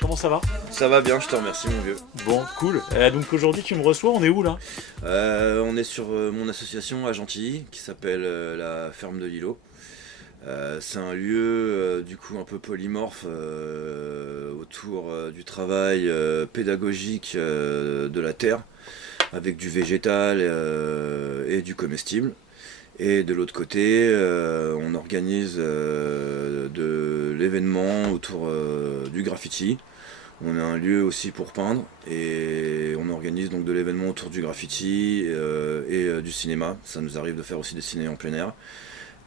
comment ça va? Ça va bien, je te remercie mon vieux. Bon, cool. Donc aujourd'hui tu me reçois, on est où là? On est sur mon association à Gentilly qui s'appelle la Ferme de l'Îlot. C'est un lieu du coup un peu polymorphe autour du travail pédagogique de la terre avec du végétal et du comestible. Et de l'autre côté, on organise de l'événement autour du graffiti. On a un lieu aussi pour peindre et on organise donc de l'événement autour du graffiti et du cinéma. Ça nous arrive de faire aussi des ciné en plein air.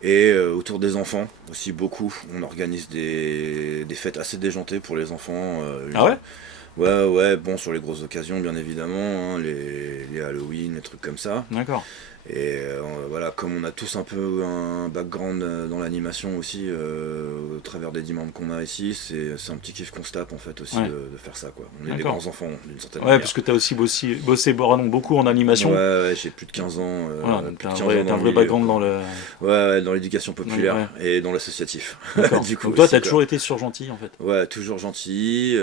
Et autour des enfants aussi beaucoup. On organise des fêtes assez déjantées pour les enfants. Ah ouais? Ouais, bon, sur les grosses occasions bien évidemment, hein, les Halloween, les trucs comme ça. D'accord. Et voilà, comme on a tous un peu un background dans l'animation aussi, au travers des demandes qu'on a ici, c'est un petit kiff qu'on se tape en fait aussi Ouais. de faire ça quoi. On est des D'accord. grands enfants d'une certaine Ouais, manière. parce que t'as aussi bossé beaucoup en animation. Ouais, j'ai plus de 15 ans. Voilà, donc plus t'as de un 15 vrai, ans t'as dans un le vrai milieu, background quoi. dans le. Ouais, dans l'éducation populaire Ouais. et dans l'associatif. D'accord. Du coup Donc toi aussi, t'as quoi. toujours été sur Gentil en fait. Ouais, toujours gentil.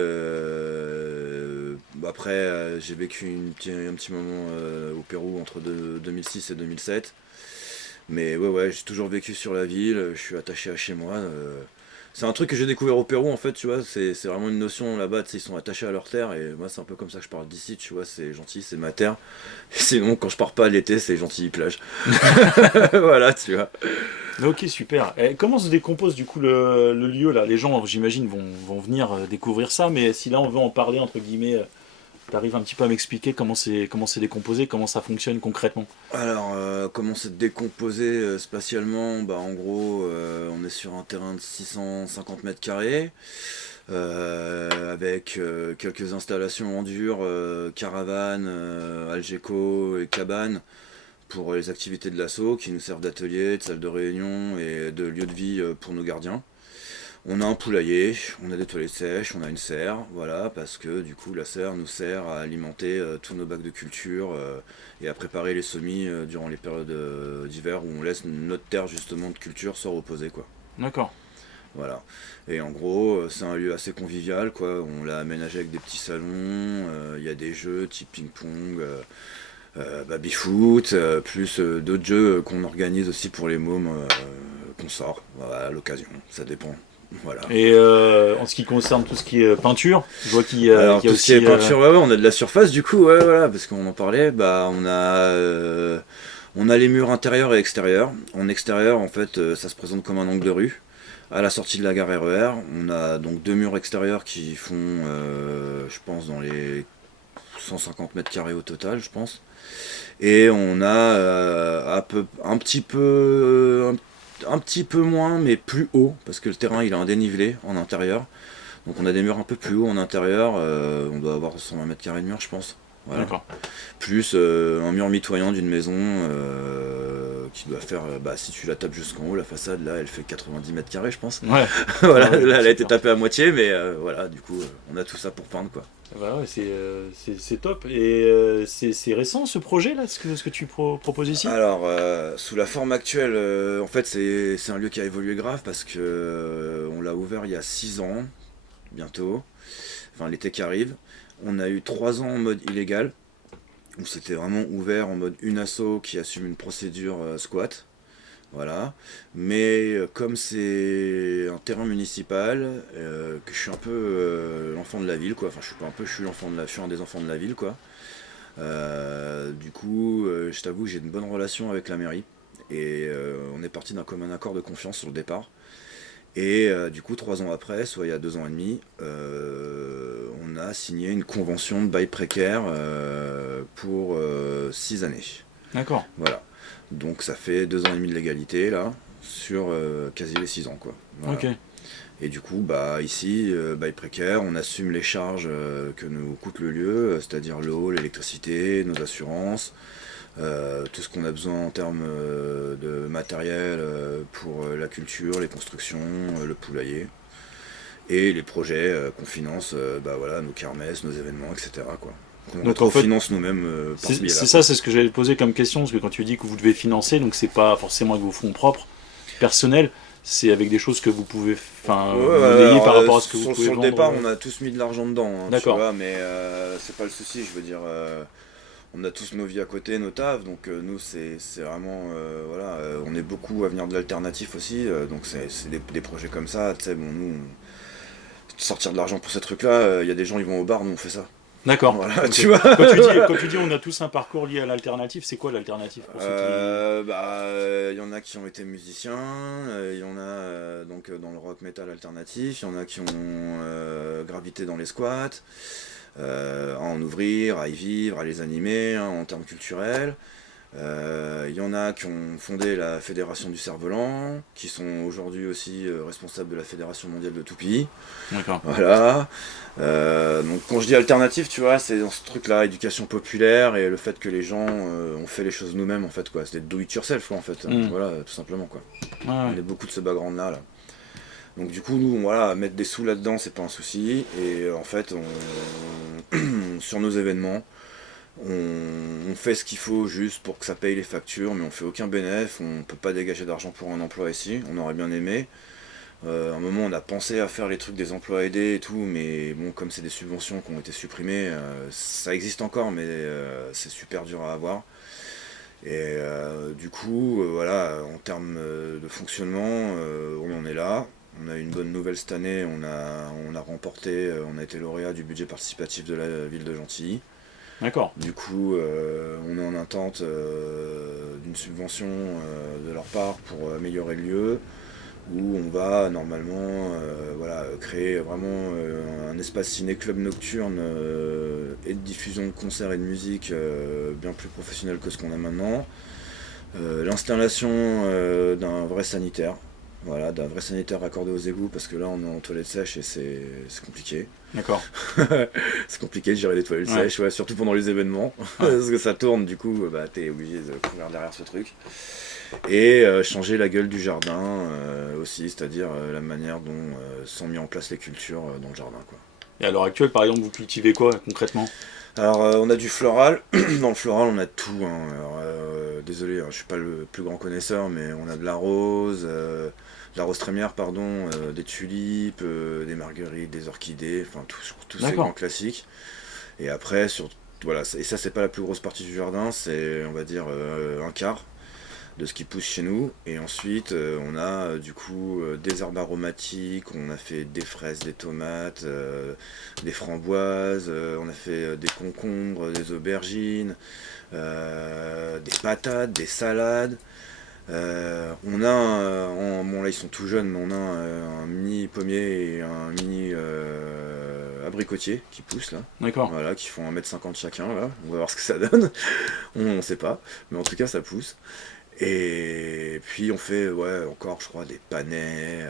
Après, j'ai vécu un petit moment au Pérou entre 2006 et 2007. Mais ouais, j'ai toujours vécu sur la ville, je suis attaché à chez moi. C'est un truc que j'ai découvert au Pérou en fait, tu vois, c'est vraiment une notion là-bas, tu sais, ils sont attachés à leur terre et moi c'est un peu comme ça que je parle d'ici, tu vois, c'est gentil, c'est ma terre. Et sinon, quand je pars pas l'été, c'est gentil, plage. Voilà, tu vois. Ok, super. Et comment se décompose du coup le lieu là? Les gens, j'imagine, vont venir découvrir ça, mais si là on veut en parler, entre guillemets, t'arrives un petit peu à m'expliquer comment c'est décomposé, comment ça fonctionne concrètement? Alors, comment c'est décomposé spatialement? Bah, en gros, on est sur un terrain de 650 mètres carrés, avec quelques installations en dur, caravanes, Algeco et cabanes pour les activités de l'assaut qui nous servent d'atelier, de salle de réunion et de lieu de vie pour nos gardiens. On a un poulailler, on a des toilettes sèches, on a une serre, voilà, parce que du coup la serre nous sert à alimenter tous nos bacs de culture et à préparer les semis durant les périodes d'hiver où on laisse notre terre justement de culture se reposer quoi. D'accord. Voilà. Et en gros, c'est un lieu assez convivial quoi. On l'a aménagé avec des petits salons, il y a des jeux type ping-pong, baby-foot, plus d'autres jeux qu'on organise aussi pour les mômes qu'on sort voilà, à l'occasion, ça dépend. Voilà. Et en ce qui concerne tout ce qui est peinture, je vois Alors qu'il y a tout ce qui aussi. est peinture, ouais, on a de la surface du coup, ouais, voilà, parce qu'on en parlait, bah on a les murs intérieurs et extérieurs. En extérieur, en fait, ça se présente comme un angle de rue. À la sortie de la gare RER, on a donc deux murs extérieurs qui font, je pense, dans les 150 mètres carrés au total, je pense. Et on a un petit peu moins, mais plus haut, parce que le terrain il a un dénivelé en intérieur. Donc on a des murs un peu plus hauts en intérieur, on doit avoir 120 mètres carrés de mur, je pense. Voilà. D'accord. Plus un mur mitoyen d'une maison qui doit faire, si tu la tapes jusqu'en haut, la façade là elle fait 90 mètres carrés, je pense. Ouais. Voilà, Ah ouais, là elle a été super. tapée à moitié, mais voilà, du coup on a tout ça pour peindre quoi. Bah ouais, c'est top. Et c'est récent ce projet là, ce que tu proposes ici? Alors, sous la forme actuelle, en fait, c'est un lieu qui a évolué grave parce que on l'a ouvert il y a 6 ans, bientôt, enfin l'été qui arrive. On a eu 3 ans en mode illégal, où c'était vraiment ouvert en mode une asso qui assume une procédure squat. Voilà. Mais comme c'est un terrain municipal, que je suis un peu l'enfant de la ville, quoi. Enfin, je suis pas un peu, je suis je suis un des enfants de la ville, quoi. Du coup, je t'avoue, j'ai une bonne relation avec la mairie. Et on est parti d'un commun accord de confiance sur le départ. Et du coup, 3 ans après, soit il y a 2 ans et demi, on a signé une convention de bail précaire pour 6 années. D'accord. Voilà. Donc ça fait 2 ans et demi de légalité là, sur quasi les 6 ans quoi. Voilà. Ok. Et du coup, bah ici, bail précaire, on assume les charges que nous coûte le lieu, c'est-à-dire l'eau, l'électricité, nos assurances, tout ce qu'on a besoin en termes de matériel pour la culture, les constructions, le poulailler, et les projets qu'on finance, voilà, nos kermesses, nos événements, etc. quoi. Qu'on Donc en fait, finance nous-mêmes par ce c'est biais-là. c'est ça, c'est ce que j'allais te poser comme question, parce que quand tu dis que vous devez financer, donc c'est pas forcément avec vos fonds propres, personnels, c'est avec des choses que vous pouvez, enfin, Ouais, monnayer par rapport à ce que vous pouvez sur le vendre. départ, on a tous mis de l'argent dedans, hein, tu D'accord. vois, mais c'est pas le souci, je veux dire, on a tous nos vies à côté, nos tafs, donc nous, c'est vraiment, voilà, on est beaucoup à venir de l'alternatif aussi, donc c'est des projets comme ça, tu sais, bon, nous, sortir de l'argent pour ces trucs-là, il y a des gens, ils vont au bar, nous, on fait ça. D'accord. Voilà, Ok. tu vois. Quand tu dis on a tous un parcours lié à l'alternative, c'est quoi l'alternative pour ceux qui... Il y en a qui ont été musiciens, il y en a donc dans le rock metal alternatif, il y en a qui ont gravité dans les squats, à en ouvrir, à y vivre, à les animer hein, en termes culturels. Il y en a qui ont fondé la Fédération du Cerf-Volant, qui sont aujourd'hui aussi responsables de la Fédération mondiale de Toupie. D'accord. Voilà. Donc quand je dis alternative, tu vois, c'est dans ce truc-là, éducation populaire et le fait que les gens ont fait les choses nous-mêmes en fait quoi. C'est do it yourself quoi, en fait. Mm. Voilà, tout simplement quoi. Ouais, On ouais. est beaucoup de ce background-là là. Donc du coup nous voilà, mettre des sous là-dedans c'est pas un souci et en fait sur nos événements on fait ce qu'il faut juste pour que ça paye les factures, mais on fait aucun bénéfice, on peut pas dégager d'argent pour un emploi ici, on aurait bien aimé. À un moment on a pensé à faire les trucs des emplois aidés et tout, mais bon comme c'est des subventions qui ont été supprimées, ça existe encore mais c'est super dur à avoir. Et du coup voilà, en termes de fonctionnement, on en est là. On a eu une bonne nouvelle cette année, on a remporté, on a été lauréat du budget participatif de la ville de Gentilly. D'accord. Du coup, on est en attente d'une subvention de leur part pour améliorer le lieu, où on va normalement voilà, créer vraiment un espace ciné-club nocturne et de diffusion de concerts et de musique bien plus professionnel que ce qu'on a maintenant. L'installation d'un vrai sanitaire, voilà, d'un vrai sanitaire raccordé aux égouts, parce que là on est en toilette sèche et c'est compliqué. D'accord. C'est compliqué de gérer les toilettes Ouais. sèches, ouais, surtout pendant les événements, Ouais. parce que ça tourne, du coup, bah, t'es obligé de courir derrière ce truc. Et changer la gueule du jardin aussi, c'est-à-dire la manière dont sont mis en place les cultures dans le jardin, quoi. Et à l'heure actuelle, par exemple, vous cultivez quoi concrètement? Alors, on a du floral. Dans le floral, on a tout, hein. Alors, désolé, hein, je suis pas le plus grand connaisseur, mais on a de la rose trémière, pardon, des tulipes, des marguerites, des orchidées, enfin tous ces D'accord. grands classiques. Et après, voilà, et ça c'est pas la plus grosse partie du jardin, c'est on va dire un quart de ce qui pousse chez nous. Et ensuite, on a du coup des herbes aromatiques, on a fait des fraises, des tomates, des framboises, on a fait des concombres, des aubergines, des patates, des salades. On a bon là ils sont tout jeunes, mais on a un mini pommier et un mini abricotier qui poussent là. D'accord. Voilà, qui font 1,50 m chacun là. On va voir ce que ça donne. On sait pas. Mais en tout cas ça pousse. Et puis on fait ouais encore je crois des panais,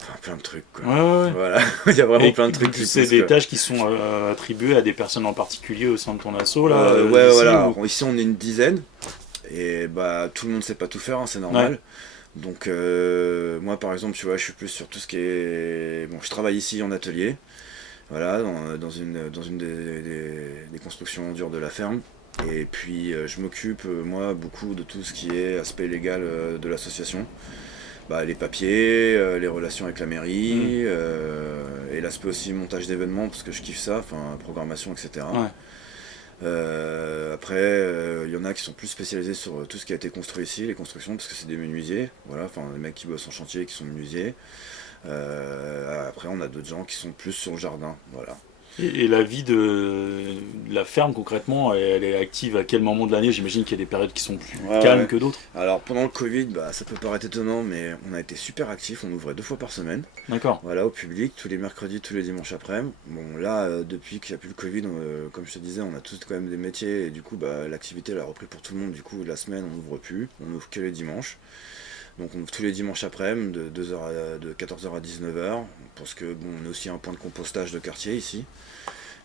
enfin plein de trucs quoi. Ouais, ouais, ouais. Voilà, il y a vraiment Et plein de trucs qui c'est poussent des quoi. tâches qui sont attribuées à des personnes en particulier au sein de ton asso, là, Ouais ici voilà, ou... ici on est une dizaine. Et bah tout le monde sait pas tout faire, hein, c'est Ouais. normal. Donc moi par exemple tu vois je suis plus sur tout ce qui est... Bon je travaille ici en atelier, voilà, dans une des constructions dures de la ferme. Et puis je m'occupe moi beaucoup de tout ce qui est aspect légal de l'association. Bah, les papiers, les relations avec la Mm. mairie, et l'aspect aussi montage d'événements parce que je kiffe ça, enfin programmation etc. Ouais. Après, il y en a qui sont plus spécialisés sur tout ce qui a été construit ici, les constructions, parce que c'est des menuisiers, voilà, enfin les mecs qui bossent en chantier, qui sont menuisiers. Après, on a d'autres gens qui sont plus sur le jardin, voilà. Et la vie de la ferme, concrètement, elle est active à quel moment de l'année? J'imagine qu'il y a des périodes qui sont plus Ouais, calmes ouais. que d'autres. Alors pendant le Covid, bah, ça peut paraître étonnant, mais on a été super actifs, on ouvrait 2 fois par semaine, D'accord. voilà, au public, tous les mercredis, tous les dimanches après-midi. Bon là, depuis qu'il n'y a plus le Covid, comme je te disais, on a tous quand même des métiers, et du coup, bah, l'activité elle a repris pour tout le monde, du coup, la semaine, on n'ouvre plus, on ouvre que les dimanches. Donc on ouvre tous les dimanches après-midi, de 14h à 19h, parce que bon, on est aussi un point de compostage de quartier ici.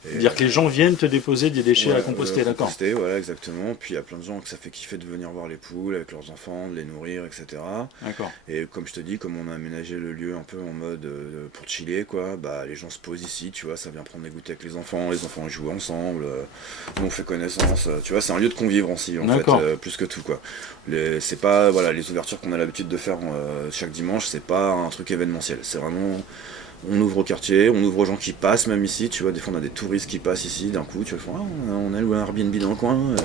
C'est-à-dire que les gens viennent te déposer des déchets à composter, d'accord. Composter, voilà, exactement. Puis il y a plein de gens que ça fait kiffer de venir voir les poules avec leurs enfants, de les nourrir, etc. D'accord. Et comme je te dis, comme on a aménagé le lieu un peu en mode pour chiller, quoi, bah les gens se posent ici, tu vois, ça vient prendre des goûters avec les enfants jouent ensemble, nous on fait connaissance, tu vois, c'est un lieu de convivre aussi, en fait, plus que tout, quoi. C'est pas, voilà, les ouvertures qu'on a l'habitude de faire chaque dimanche, c'est pas un truc événementiel, c'est vraiment... On ouvre au quartier, on ouvre aux gens qui passent même ici, tu vois, des fois on a des touristes qui passent ici, d'un coup, tu vois, on a loué un Airbnb dans le coin,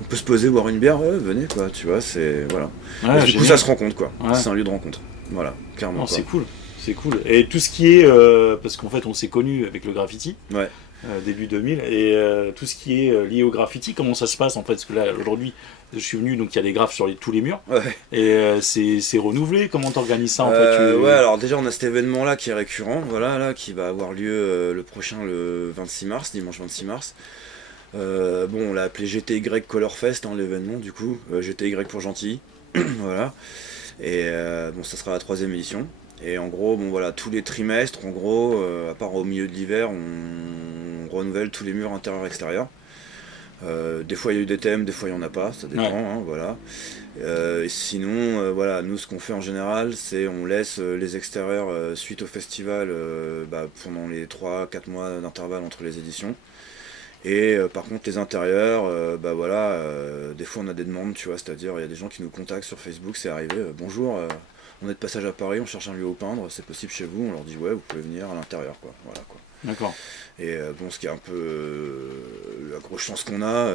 on peut se poser, boire une bière, venez, quoi, tu vois, c'est, voilà. Ouais, du coup ça se rencontre, quoi, c'est un lieu de rencontre, voilà, clairement. Non, c'est cool, c'est cool. Et tout ce qui est, parce qu'en fait on s'est connus avec le graffiti, ouais. Début 2000, et tout ce qui est lié au graffiti, comment ça se passe en fait? Parce que là aujourd'hui je suis venu, donc il y a des graffes sur tous les murs, et c'est renouvelé, comment t'organises ça en fait Ouais, alors déjà on a cet événement là qui est récurrent, voilà, là, qui va avoir lieu le prochain, le 26 mars, dimanche 26 mars. Bon, on l'a appelé GTY Colorfest, hein, l'événement du coup, GTY pour gentil, voilà, et bon, ça sera la 3e édition. Et en gros, bon voilà, tous les trimestres, en gros, à part au milieu de l'hiver, on renouvelle tous les murs intérieurs et extérieurs. Des fois il y a eu des thèmes, des fois il n'y en a pas, ça dépend, hein, voilà. Et sinon, voilà, nous ce qu'on fait en général, c'est on laisse les extérieurs suite au festival pendant les 3-4 mois d'intervalle entre les éditions. Et par contre les intérieurs, voilà, des fois on a des demandes, tu vois, c'est-à-dire il y a des gens qui nous contactent sur Facebook, c'est arrivé, bonjour, on est de passage à Paris, on cherche un lieu au peindre, c'est possible chez vous? On leur dit ouais, vous pouvez venir à l'intérieur, quoi, voilà, quoi. D'accord. Et bon, ce qui est un peu la grosse chance qu'on a,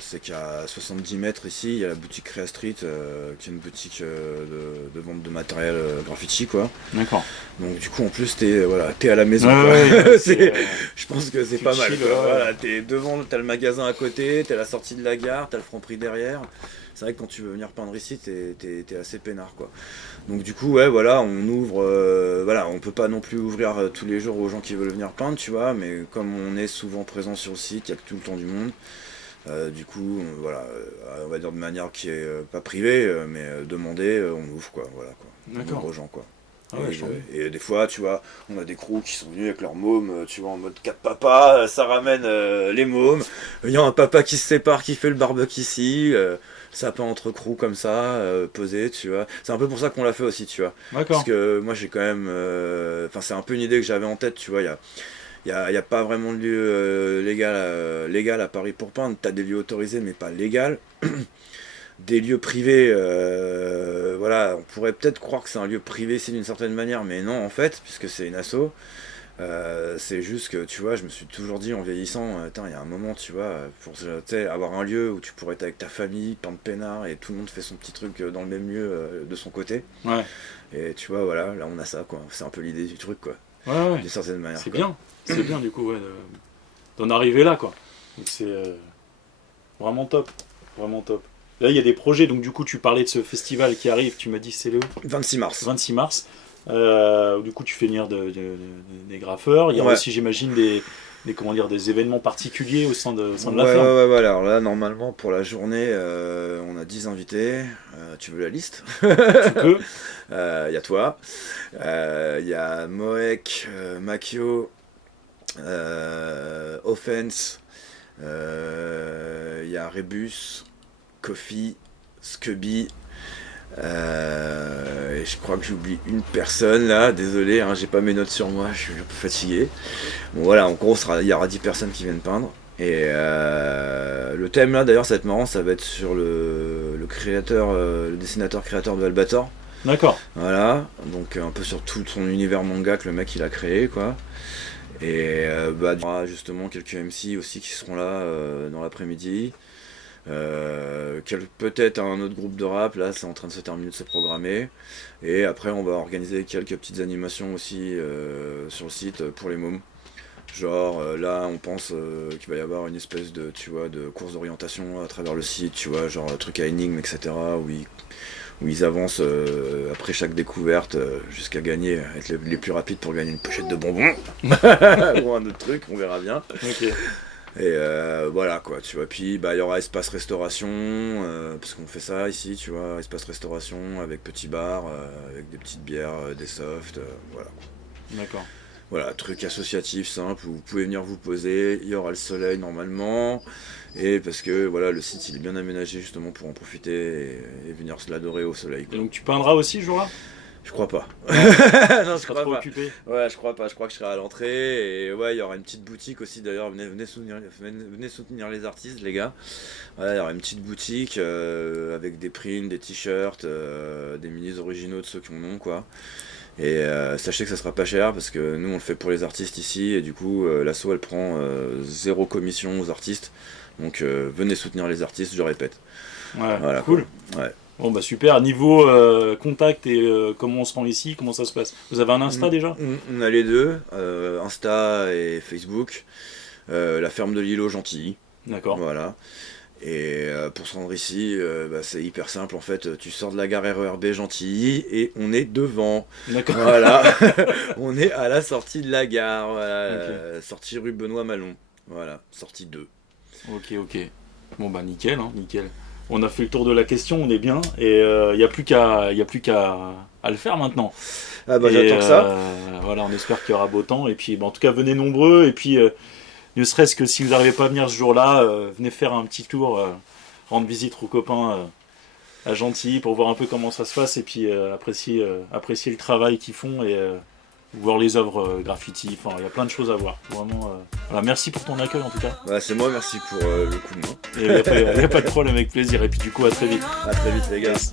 c'est qu'à 70 mètres ici, il y a la boutique Créa Street, qui est une boutique de vente de matériel graffiti, quoi. D'accord. Donc du coup, en plus, t'es à la maison, quoi. Je pense que c'est pas mal, quoi. Voilà, t'es devant, t'as le magasin à côté, t'as la sortie de la gare, t'as le Franprix derrière. C'est vrai que quand tu veux venir peindre ici, t'es assez peinard, quoi. Donc du coup, ouais, voilà, on ouvre, voilà, on peut pas non plus ouvrir tous les jours aux gens qui veulent venir peindre, tu vois, mais comme on est souvent présent sur le site, il y a tout le temps du monde. Du coup, voilà, on va dire de manière qui est pas privée, mais demandée, on ouvre, quoi, voilà, quoi. On ouvre aux gens, quoi. Ah ouais, et des fois, tu vois, on a des crews qui sont venus avec leurs mômes, tu vois, en mode 4 papas, ça ramène les mômes. Il y a un papa qui se sépare, qui fait le barbecue ici, sapin entre crews comme ça, posé, tu vois. C'est un peu pour ça qu'on l'a fait aussi, tu vois. Parce que moi, j'ai quand même... Enfin, c'est un peu une idée que j'avais en tête, tu vois. Il y a pas vraiment de lieu légal à Paris pour peindre. T'as des lieux autorisés, mais pas légal. Des lieux privés, voilà, on pourrait peut-être croire que c'est un lieu privé ici d'une certaine manière, mais non en fait, puisque c'est une asso. C'est juste que tu vois, je me suis toujours dit en vieillissant, il y a un moment, tu vois, pour avoir un lieu où tu pourrais être avec ta famille, peindre peinard, et tout le monde fait son petit truc dans le même lieu de son côté. Ouais. Et tu vois, voilà, là on a ça, quoi. C'est un peu l'idée du truc, quoi. Ouais. D'une certaine manière. C'est bien du coup, ouais, d'en arriver là, quoi. Donc c'est vraiment top, vraiment top. Là, il y a des projets, donc du coup, tu parlais de ce festival qui arrive, tu m'as dit c'est le 26 mars. 26 mars. Du coup, tu fais venir des graffeurs. Il y a aussi, j'imagine, des événements particuliers au sein de la ferme. Ouais, alors là, normalement, pour la journée, on a 10 invités. Tu veux la liste? Tu peux. Il y a toi. Il y a Moek, Makio, Offense. Il y a Rebus, Kofi, Scubby. Et je crois que j'oublie une personne là, désolé, hein, j'ai pas mes notes sur moi, je suis un peu fatigué. Bon voilà, en gros il y aura 10 personnes qui viennent peindre. Et le thème là d'ailleurs ça va être marrant, ça va être sur le créateur, le dessinateur créateur de Albator. D'accord. Voilà, donc un peu sur tout son univers manga que le mec il a créé, quoi. Et il y aura justement quelques MC aussi qui seront là dans l'après-midi. Peut-être un autre groupe de rap, là c'est en train de se terminer, de se programmer. Et après on va organiser quelques petites animations aussi sur le site pour les mômes. Genre là on pense qu'il va y avoir une espèce de, tu vois, de course d'orientation à travers le site, tu vois, genre truc à énigmes, etc. Où ils avancent après chaque découverte jusqu'à gagner, être les plus rapides pour gagner une pochette de bonbons ou un autre truc, on verra bien. Okay. Et voilà quoi, tu vois. Puis il y aura espace restauration, parce qu'on fait ça ici, tu vois, espace restauration avec petit bar, avec des petites bières, des softs, voilà. D'accord. Voilà, truc associatif simple où vous pouvez venir vous poser, il y aura le soleil normalement, et parce que voilà, le site il est bien aménagé justement pour en profiter et venir se l'adorer au soleil, Et quoi. donc tu peindras aussi ce jour-là? Je crois pas. Non, Non, tu je seras crois trop pas. occupé. Ouais, je crois pas. Je crois que je serai à l'entrée. Et ouais, il y aura une petite boutique aussi d'ailleurs. Venez soutenir les artistes, les gars. Ouais, il y aura une petite boutique avec des prints, des t-shirts, des minis originaux de ceux qui en ont, quoi. Et sachez que ça sera pas cher parce que nous on le fait pour les artistes ici. Et du coup, l'asso elle prend zéro commission aux artistes. Donc venez soutenir les artistes, je répète. Ouais, Voilà, cool. quoi. Ouais. Bon bah super, niveau contact et comment on se rend ici, comment ça se passe? Vous avez un Insta déjà? On a les deux, Insta et Facebook. La ferme de l'îlot Gentilly. D'accord. Voilà. Et pour se rendre ici, bah, c'est hyper simple en fait. Tu sors de la gare RERB Gentilly et on est devant. D'accord. Voilà. On est à la sortie de la gare. Voilà. Ok. Sortie rue Benoît Malon. Voilà. Sortie 2. Ok. Bon bah nickel, hein, nickel. On a fait le tour de la question, on est bien, et il n'y a plus qu'à à le faire maintenant. Ah bah Et, j'attends que ça. voilà, on espère qu'il y aura beau temps, et puis bah, en tout cas venez nombreux, et puis ne serait-ce que si vous n'arrivez pas à venir ce jour-là, venez faire un petit tour, rendre visite aux copains à Gentilly pour voir un peu comment ça se passe, et puis apprécier le travail qu'ils font, et voir les œuvres graffiti, enfin il y a plein de choses à voir. Vraiment, voilà, merci pour ton accueil en tout cas. Bah, c'est moi, merci pour le coup de main. Et il n'y a pas de problème, avec plaisir. Et puis du coup, à très vite. À très vite les gars. Yes.